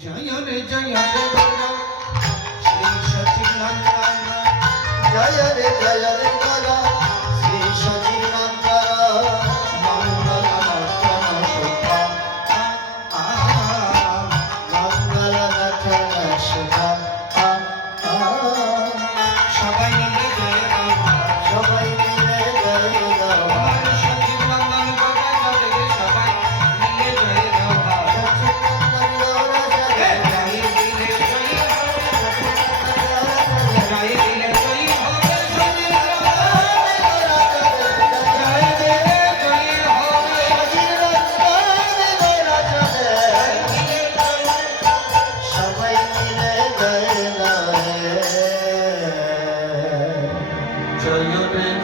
জয় রে গৌর শ্রী সচিদানন্দ জয় রে গৌর শ্রী সচিদানন্দ মঙ্গল নাথন সুধা মঙ্গল নাথন সুধা সবাই মিলে জয় গৌর সবাই মিলে জয় গৌর সচিদানন্দ গৌর জয় রে সবাই মিলে জয় গৌর সচিদানন্দ গৌর জয় জয় দিলে জয় জয় দিলে জয় হবে জয় দিলে জয় হবে সবাই মিলে জয় জয় জয় রে